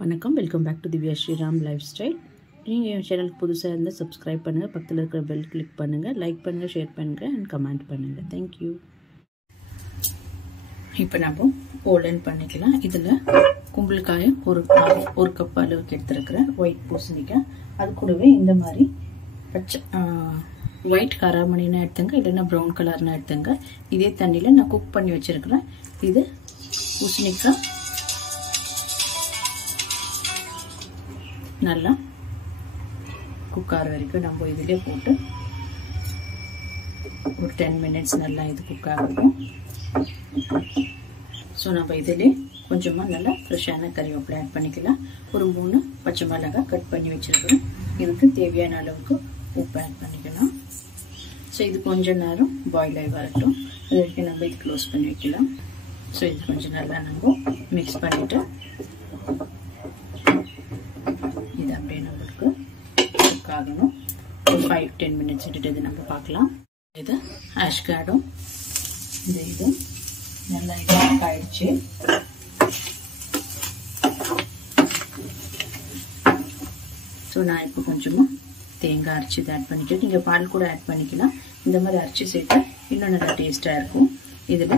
வணக்கம், welcome back to Divya Sriram lifestyle. நீங்கள் என் சேனலுக்கு புதுசாக இருந்தால் சப்ஸ்கிரைப் பண்ணுங்கள், பக்கத்தில் இருக்கிற பெல் கிளிக் பண்ணுங்கள், லைக் பண்ணுங்கள், ஷேர் பண்ணுங்கள் அண்ட் கமெண்ட் பண்ணுங்கள். தேங்க்யூ. இப்போ நம்ம ஓலன் பண்ணிக்கலாம். இதில் கும்பலுக்காய ஒரு கப் அளவுக்கு எடுத்துருக்கிறேன் ஒயிட் பூசணிக்காய். அது கூடவே இந்த மாதிரி பச்சை ஒயிட் காராமணினா எடுத்துங்க, இல்லைன்னா ப்ரௌன் கலர்னா எடுத்துங்க. இதே தண்ணியில் நான் குக் பண்ணி வச்சுருக்கிறேன். இது பூசணிக்காய் நல்லா குக் ஆகிற வரைக்கும் நம்ம இதிலே போட்டு ஒரு 10 மினிட்ஸ் நல்லா இது குக் ஆகணும். ஸோ நம்ம இதிலே கொஞ்சமாக நல்லா ஃப்ரெஷ்ஷான கறிவேப்பிலை ஆட் பண்ணிக்கலாம். ஒரு 3 பச்சை மிளகாய் கட் பண்ணி வச்சுருக்கிறோம். இதுக்கு தேவையான அளவுக்கு உப்பு ஆட் பண்ணிக்கலாம். ஸோ இது கொஞ்சம் நேரம் பாயில் ஆகி வரட்டும். அது வரைக்கும் நம்ம இது க்ளோஸ் பண்ணி வைக்கலாம். ஸோ இது கொஞ்சம் நல்லா நம்ம மிக்ஸ் பண்ணிவிட்டு இது அப்படியே நம்மளுக்கு குக் ஆகணும். ஒரு 5-10 மினிட்ஸ் விட்டுட்டு இது நம்ம பார்க்கலாம். இது ஆஷ்கார்டும் இது நல்லா குக் ஆயிடுச்சு. ஸோ நான் இப்போ கொஞ்சமாக தேங்காய் அரைச்சி இதை ஆட் பண்ணிக்கிறேன். நீங்கள் பால் கூட ஆட் பண்ணிக்கலாம். இந்த மாதிரி அரைச்சி சேர்த்தா இன்னும் நல்லா டேஸ்ட்டாக இருக்கும். இதில்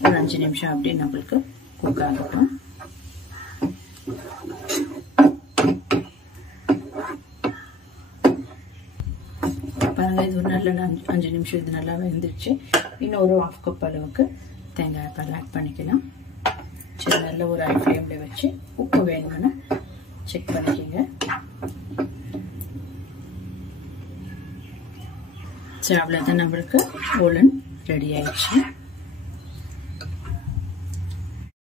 ஒரு 5 நிமிஷம் அப்படியே நம்மளுக்கு குக் ஆகட்டும். பாருங்கள், இது ஒரு நல்ல 5 நிமிஷம் இது நல்லா வெந்துருச்சு. இன்னும் ஒரு 1/2 கப் அளவுக்கு தேங்காய் பால் ஆட் பண்ணிக்கலாம். சரி, நல்ல ஒரு ஹை ஃப்ளேமில் வச்சு உப்பு வேணும்னு செக் பண்ணிக்கோங்க. சரி, அவ்வளோதான், நம்மளுக்கு ஓலன் ரெடி ஆயிடுச்சு.